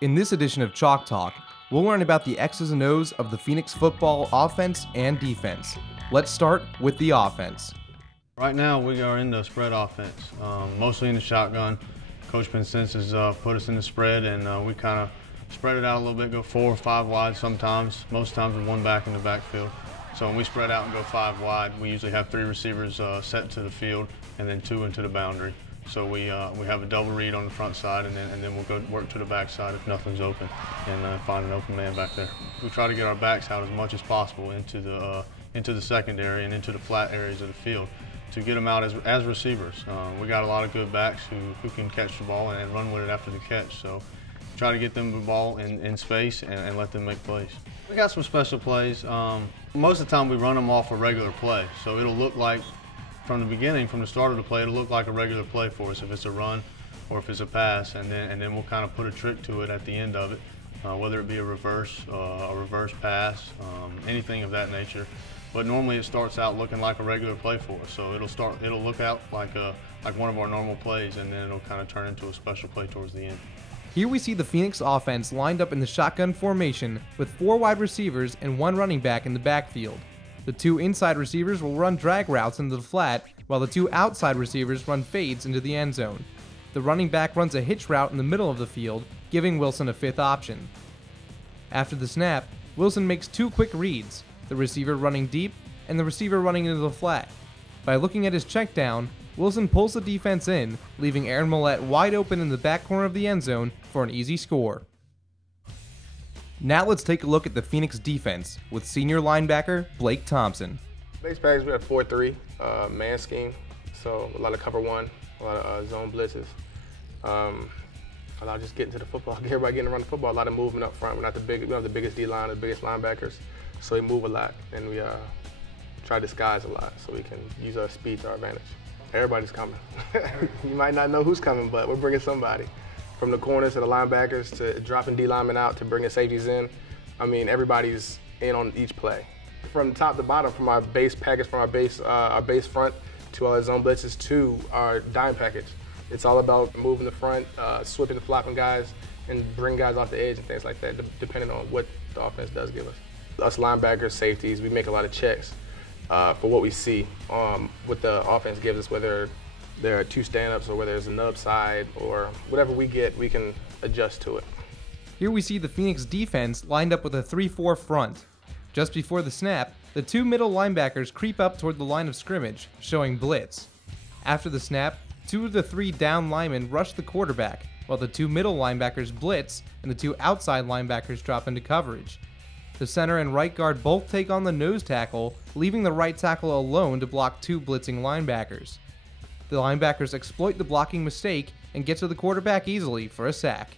In this edition of Chalk Talk, we'll learn about the X's and O's of the Phoenix football offense and defense. Let's start with the offense. Right now we are in the spread offense, mostly in the shotgun. Coach Pencenz has put us in the spread, and we kind of spread it out a little bit, go 4 or 5 wide sometimes, most times with one back in the backfield. So when we spread out and go 5 wide, we usually have 3 receivers set to the field and then 2 into the boundary. So we have a double read on the front side, and then we'll go work to the back side if nothing's open and find an open man back there. We try to get our backs out as much as possible into the secondary and into the flat areas of the field to get them out as receivers. We got a lot of good backs who can catch the ball and run with it after the catch. So try to get them the ball in space and let them make plays. We got some special plays. Most of the time we run them off a regular play, so it'll look like from the beginning, from the start of the play, it'll look like a regular play for us if it's a run or if it's a pass, and then we'll kind of put a trick to it at the end of it, whether it be a reverse pass, anything of that nature. But normally it starts out looking like a regular play for us, so it'll look out like one of our normal plays, and then it'll kind of turn into a special play towards the end. Here we see the Phoenix offense lined up in the shotgun formation with 4 wide receivers and 1 running back in the backfield. The 2 inside receivers will run drag routes into the flat, while the 2 outside receivers run fades into the end zone. The running back runs a hitch route in the middle of the field, giving Wilson a 5th option. After the snap, Wilson makes 2 quick reads, the receiver running deep and the receiver running into the flat. By looking at his check down, Wilson pulls the defense in, leaving Aaron Millette wide open in the back corner of the end zone for an easy score. Now let's take a look at the Phoenix defense with senior linebacker Blake Thompson. Base package, we have 4-3 man scheme, so a lot of cover 1, a lot of zone blitzes. A lot of just getting to the football, everybody getting around the football, a lot of movement up front. We don't have the biggest D-line, the biggest linebackers, so we move a lot, and we try to disguise a lot so we can use our speed to our advantage. Everybody's coming. You might not know who's coming, but we're bringing somebody. From the corners to the linebackers to dropping D linemen out to bringing safeties in. I mean, everybody's in on each play. From top to bottom, from our base package, from our base front to our zone blitzes to our dime package. It's all about moving the front, sweeping and flopping guys, and bring guys off the edge and things like that, depending on what the offense does give us. Us linebackers, safeties, we make a lot of checks for what we see, what the offense gives us, whether there are 2 stand-ups or whether there's a nub side or whatever we get, we can adjust to it. Here we see the Phoenix defense lined up with a 3-4 front. Just before the snap, the 2 middle linebackers creep up toward the line of scrimmage, showing blitz. After the snap, 2 of the 3 down linemen rush the quarterback, while the 2 middle linebackers blitz and the 2 outside linebackers drop into coverage. The center and right guard both take on the nose tackle, leaving the right tackle alone to block 2 blitzing linebackers. The linebackers exploit the blocking mistake and get to the quarterback easily for a sack.